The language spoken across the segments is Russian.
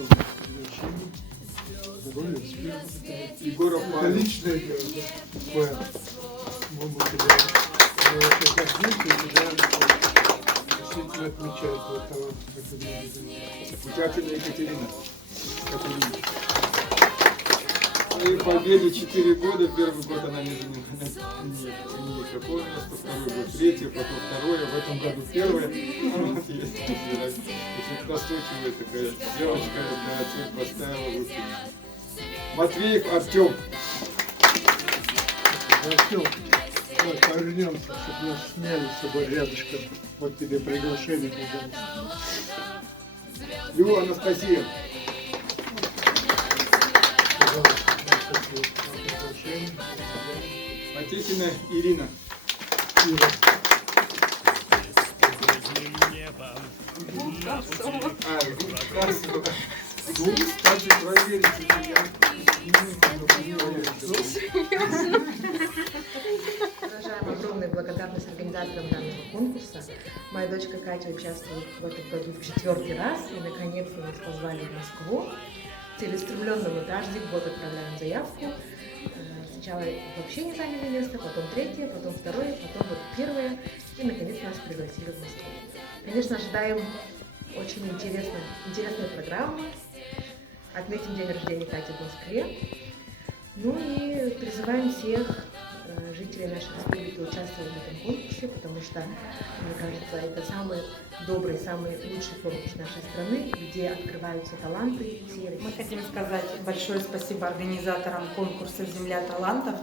выполнить приглашение. Здоровья, успехов. Егоров Это Павел. личное дело, да? Такое. Мы тебя, как дети, тебя действительно отмечают твой талант, как ты видишь. Утятина Екатерина. Как вы видите. И победе 4 года. Первый год она не занимала никакого места, второй год третье, потом второе, в этом году первое. Вот есть очень настойчивая такая девочка, для цель поставила выступить. Матвеев Артем. Артем, давай повернемся, чтобы нас сняли с собой рядышком. Вот тебе приглашение, пожалуйста. Люба Анастасия. Пожалуйста, Анастасия, приглашение. Отечина Ирина. Ира. Карсова. Ну, кстати, проверите меня. Выражаем огромную благодарность организаторам данного конкурса. Моя дочка Катя участвует в этом году в 4-й раз, и наконец-то нас позвали в Москву. Целеустремленно мы каждый год отправляем заявку. Сначала вообще не заняли место, потом 3-е, потом 2-е, потом вот 1-е, и наконец нас пригласили в Москву. Конечно, ожидаем очень интересные программы. Отметим день рождения Кати в Москве. Ну и призываем всех жителей нашей республики участвовать в этом конкурсе, потому что, мне кажется, это самый добрый, самый лучший конкурс нашей страны, где открываются таланты всей России. Мы хотим сказать большое спасибо организаторам конкурса «Земля талантов».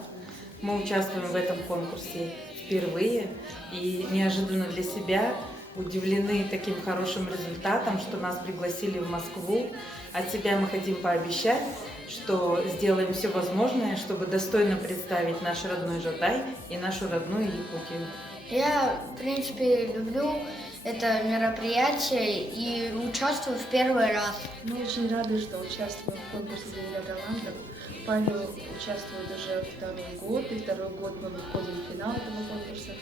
Мы участвуем в этом конкурсе впервые и неожиданно для себя удивлены таким хорошим результатом, что нас пригласили в Москву. От себя мы хотим пообещать, что сделаем все возможное, чтобы достойно представить наш родной Жадай и нашу родную Якутию. Я, в принципе, люблю это мероприятие и участвую в первый раз. Мы очень рады, что участвуем в конкурсе «Земля талантов». Павел участвует уже 2-й год, и 2-й год мы выходим в финал этого конкурса.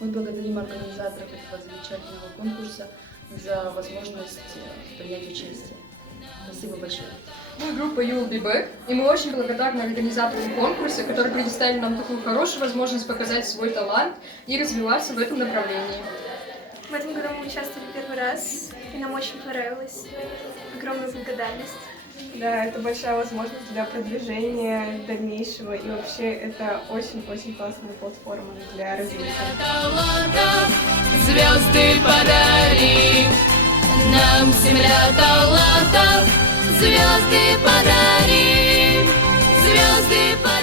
Мы благодарим организаторов этого замечательного конкурса за возможность принять участие. Спасибо большое. Мы группа You'll Be Back, и мы очень благодарны организаторам конкурса, которые предоставили нам такую хорошую возможность показать свой талант и развиваться в этом направлении. В этом году мы участвовали первый раз, и нам очень понравилось. Огромная благодарность. Да, это большая возможность для продвижения дальнейшего, и вообще это очень-очень классная платформа для развития. Звезды подари, нам земля талантов, звезды подари, звезды подари.